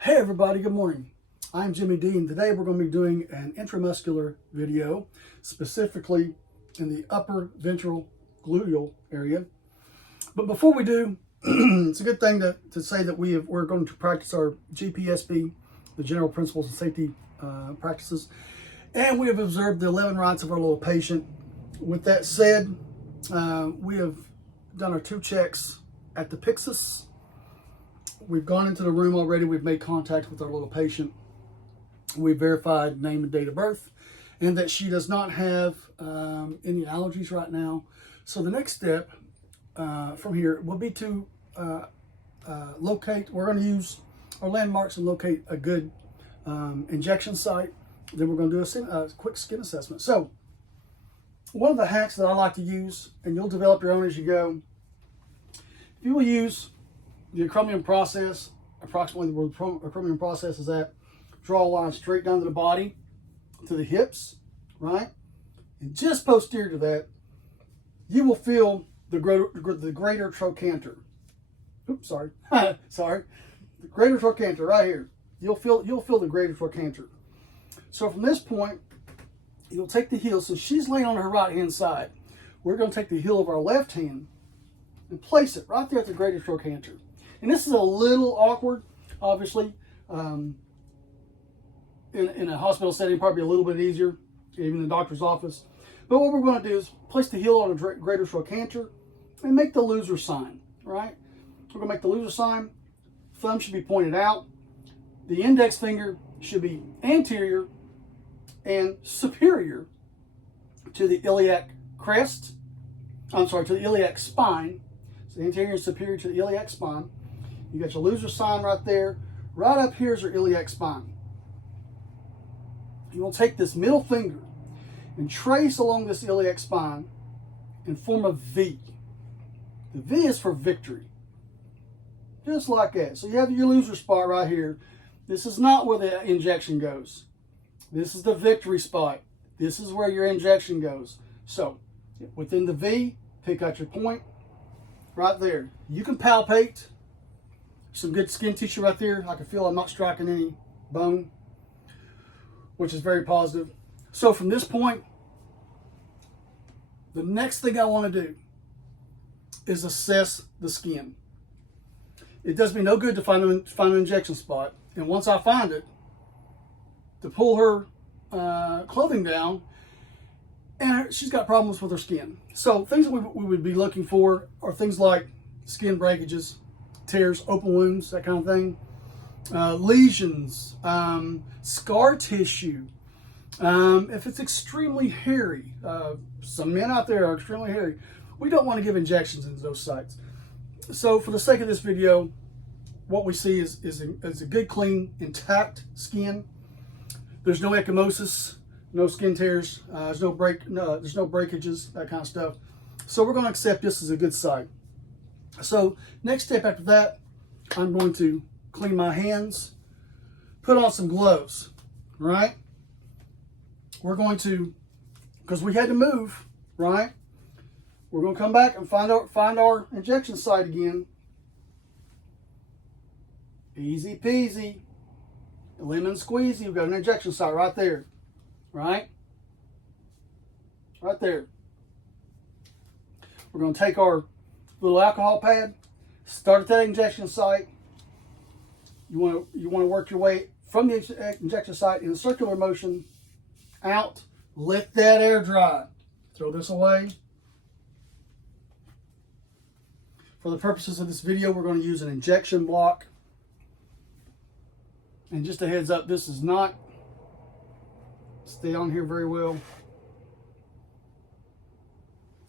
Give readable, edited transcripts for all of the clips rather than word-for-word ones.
Hey everybody, good morning. I'm Jimmy D, and today we're going to be doing an intramuscular video, specifically in the upper ventral gluteal area. But before we do, it's a good thing to say that we're going to practice our GPSB, the General Principles and Safety Practices, and we have observed the 11 rights of our little patient. With that said, we have done our 2 checks at the Pyxis. We've gone into the room already. We've made contact with our little patient. We've verified name and date of birth, and that she does not have any allergies right now. So the next step from here will be to locate. We're going to use our landmarks and locate a good injection site. Then we're going to do a quick skin assessment. So one of the hacks that I like to use, and you'll develop your own as you go, if you will use the acromion process, approximately where the acromion process is at, draw a line straight down to the body, to the hips, right? And just posterior to that, you will feel the greater trochanter. Oops, sorry. Sorry. The greater trochanter right here. You'll feel the greater trochanter. So from this point, you'll take the heel. So she's laying on her right hand side. We're going to take the heel of our left hand and place it right there at the greater trochanter. And this is a little awkward, obviously. In a hospital setting, probably a little bit easier, even in the doctor's office. But what we're going to do is place the heel on a greater trochanter and make the loser sign, right? We're going to make the loser sign. Thumb should be pointed out. The index finger should be anterior and superior to the iliac crest. To the iliac spine. So anterior and superior to the iliac spine. You got your loser sign right there. Right up here is your iliac spine. You will take this middle finger and trace along this iliac spine and form a V. The V is for victory. Just like that. So you have your loser spot right here. This is not where the injection goes. This is the victory spot. This is where your injection goes. So within the V, pick out your point right there. You can palpate some good skin tissue right there. I can feel I'm not striking any bone, which is very positive. So from this point, the next thing I want to do is assess the skin. It does me no good to find an injection spot. And once I find it, to pull her clothing down, and she's got problems with her skin. So things that we would be looking for are things like skin breakages, tears, open wounds, that kind of thing, lesions, scar tissue. If it's extremely hairy, some men out there are extremely hairy, we don't want to give injections into those sites. So for the sake of this video, what we see is a good, clean, intact skin. There's no ecchymosis, no skin tears, there's no breakages, that kind of stuff. So we're going to accept this as a good site. So next step after that, I'm going to clean my hands, put on some gloves, right? We're going to, because we had to move, right? We're going to come back and find our injection site again. Easy peasy, lemon squeezy. We've got an injection site right there, right? Right there. We're going to take our little alcohol pad, start at that injection site. You want to work your way from the injection site in a circular motion out. Let that air dry. Throw this away. For the purposes of this video, we're going to use an injection block. And just a heads up, this does not stay on here very well.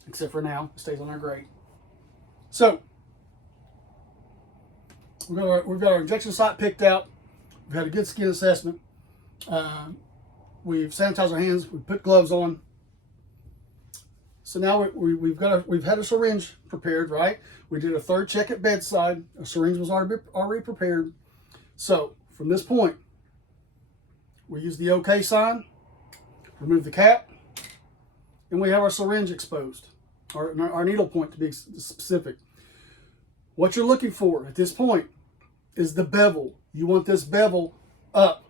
Except for now, it stays on there great. So, we've got our injection site picked out. We've had a good skin assessment. We've sanitized our hands. We've put gloves on. So now we've had a syringe prepared, right? We did a third check at bedside. A syringe was already prepared. So from this point, we use the OK sign, remove the cap, and we have our syringe exposed. Our needle point, to be specific. What you're looking for at this point is the bevel. You want this bevel up,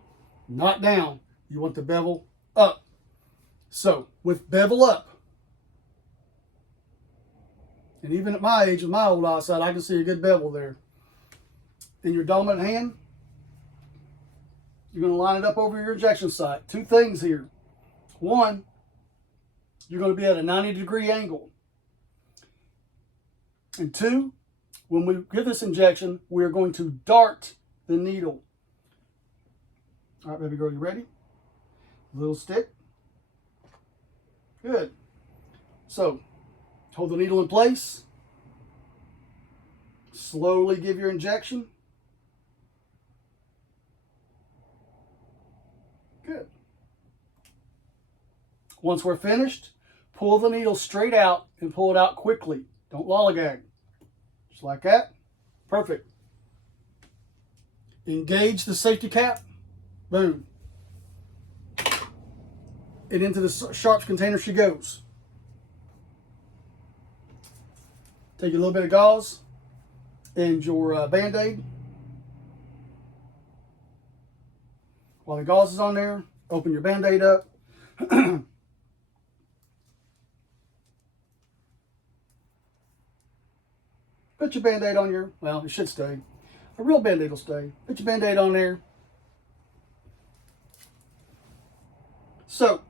not down. You want the bevel up. So with bevel up, and even at my age, with my old eyesight, I can see a good bevel there. In your dominant hand, you're going to line it up over your injection site. Two things here. One, you're going to be at a 90-degree angle. And two, when we give this injection, we are going to dart the needle. All right, baby girl, you ready? Little stick. Good. So, hold the needle in place. Slowly give your injection. Good. Once we're finished, pull the needle straight out and pull it out quickly. Don't lollygag. Just like that. Perfect. Engage the safety cap. Boom. And into the sharps container she goes. Take a little bit of gauze and your Band-Aid. While the gauze is on there, open your Band-Aid up. Put your Band-Aid on your, well, it should stay. A real Band-Aid will stay. Put your Band-Aid on there. So,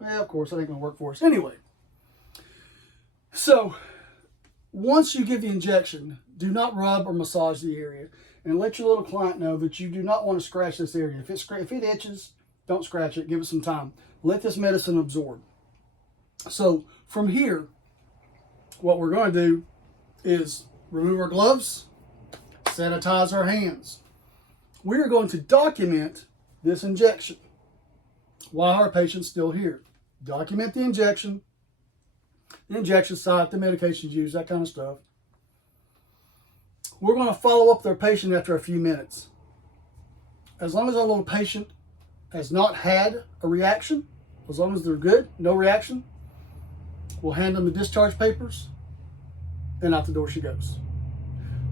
well, of course, that ain't going to work for us. Anyway, so once you give the injection, do not rub or massage the area. And let your little client know that you do not want to scratch this area. If it itches, don't scratch it. Give it some time. Let this medicine absorb. So from here, what we're going to do is remove our gloves, sanitize our hands. We are going to document this injection while our patient's still here. Document the injection site, the medications used, that kind of stuff. We're going to follow up with our patient after a few minutes. As long as our little patient has not had a reaction, as long as they're good, no reaction, we'll hand them the discharge papers, and out the door she goes.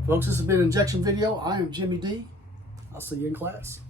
Folks, this has been an injection video. I am Jimmy D. I'll see you in class.